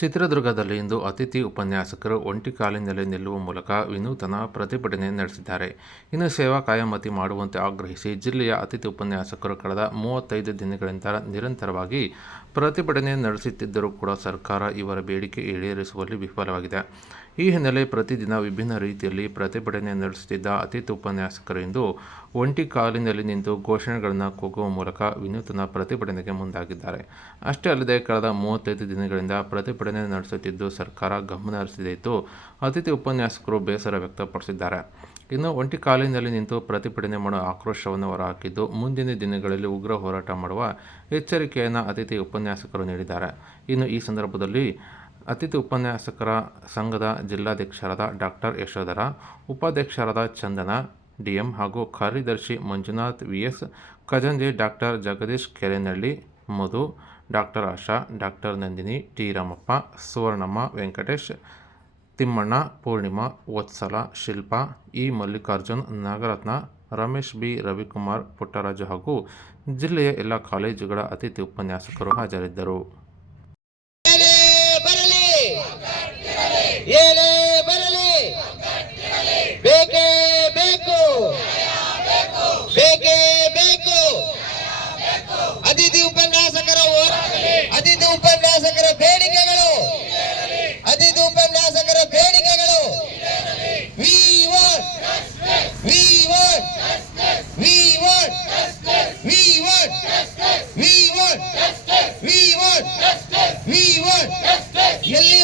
ಚಿತ್ರದುರ್ಗದಲ್ಲಿ ಇಂದು ಅತಿಥಿ ಉಪನ್ಯಾಸಕರು ಒಂಟಿ ಕಾಲಿನಲ್ಲಿ ನಿಲ್ಲುವ ಮೂಲಕ ವಿನೂತನ ಪ್ರತಿಭಟನೆ ನಡೆಸಿದ್ದಾರೆ. ಇನ್ನು ಸೇವಾ ಕಾಯಮತಿ ಮಾಡುವಂತೆ ಆಗ್ರಹಿಸಿ ಜಿಲ್ಲೆಯ ಅತಿಥಿ ಉಪನ್ಯಾಸಕರು ಕಳೆದ 35 ದಿನಗಳಿಂದ ನಿರಂತರವಾಗಿ ಪ್ರತಿಭಟನೆ ನಡೆಸುತ್ತಿದ್ದರೂ ಕೂಡ ಸರ್ಕಾರ ಇವರ ಬೇಡಿಕೆ ಈಡೇರಿಸುವಲ್ಲಿ ವಿಫಲವಾಗಿದೆ. ಈ ಹಿನ್ನೆಲೆ ಪ್ರತಿದಿನ ವಿಭಿನ್ನ ರೀತಿಯಲ್ಲಿ ಪ್ರತಿಭಟನೆ ನಡೆಸುತ್ತಿದ್ದ ಅತಿಥಿ ಉಪನ್ಯಾಸಕರು ಇಂದು ಒಂಟಿ ಕಾಲಿನಲ್ಲಿ ನಿಂತು ಘೋಷಣೆಗಳನ್ನು ಕೂಗುವ ಮೂಲಕ ವಿನೂತನ ಪ್ರತಿಭಟನೆಗೆ ಮುಂದಾಗಿದ್ದಾರೆ. ಅಷ್ಟೇ ಅಲ್ಲದೆ ಕಳೆದ 35 ದಿನಗಳಿಂದ ಪ್ರತಿಭಟನೆ ನಡೆಸುತ್ತಿದ್ದು ಸರ್ಕಾರ ಗಮನ ಹರಿಸದಿದ್ದು ಅತಿಥಿ ಉಪನ್ಯಾಸಕರು ಬೇಸರ ವ್ಯಕ್ತಪಡಿಸಿದ್ದಾರೆ. ಇನ್ನು ಒಂಟಿ ಕಾಲಿನಲ್ಲಿ ನಿಂತು ಪ್ರತಿಭಟನೆ ಮಾಡುವ ಆಕ್ರೋಶವನ್ನು ಹೊರಹಾಕಿದ್ದು ಮುಂದಿನ ದಿನಗಳಲ್ಲಿ ಉಗ್ರ ಹೋರಾಟ ಮಾಡುವ ಎಚ್ಚರಿಕೆಯನ್ನು ಅತಿಥಿ ಉಪನ್ಯಾಸಕರು ನೀಡಿದ್ದಾರೆ. ಇನ್ನು ಈ ಸಂದರ್ಭದಲ್ಲಿ ಅತಿಥಿ ಉಪನ್ಯಾಸಕರ ಸಂಘದ ಜಿಲ್ಲಾಧ್ಯಕ್ಷರಾದ ಡಾಕ್ಟರ್ ಯಶೋಧರ, ಉಪಾಧ್ಯಕ್ಷರಾದ ಚಂದನ ಡಿಎಂ ಹಾಗೂ ಕಾರ್ಯದರ್ಶಿ ಮಂಜುನಾಥ್ ವಿಎಸ್, ಖಜಾಂಚಿ doctor Jagadish Kerenalli, Madhu, doctor Asha, doctor Nandini, T Ramappa, Suvarnamma, Venkatesh, Timmanna, Purnima, Vatsala, Shilpa, E Mallikarjun, Nagaratna, Ramesh B, Ravikumar, Puttaraju ಹಾಗೂ ಜಿಲ್ಲೆಯ ಎಲ್ಲ ಕಾಲೇಜುಗಳ ಅತಿಥಿ ಉಪನ್ಯಾಸಕರು ಹಾಜರಿದ್ದರು. ಏನೇ ಬರಲಿ ಬೇಕೇ ಬೇಕು, ಬೇಕೇ ಬೇಕು. ಅತಿಥಿ ಉಪನ್ಯಾಸಕರ ಬೇಡಿಕೆಗಳು, ಅತಿಥಿ ಉಪನ್ಯಾಸಕರ ಬೇಡಿಕೆಗಳು. We want, we want, we want, we want, we want, we want, we want. ಎಲ್ಲಿ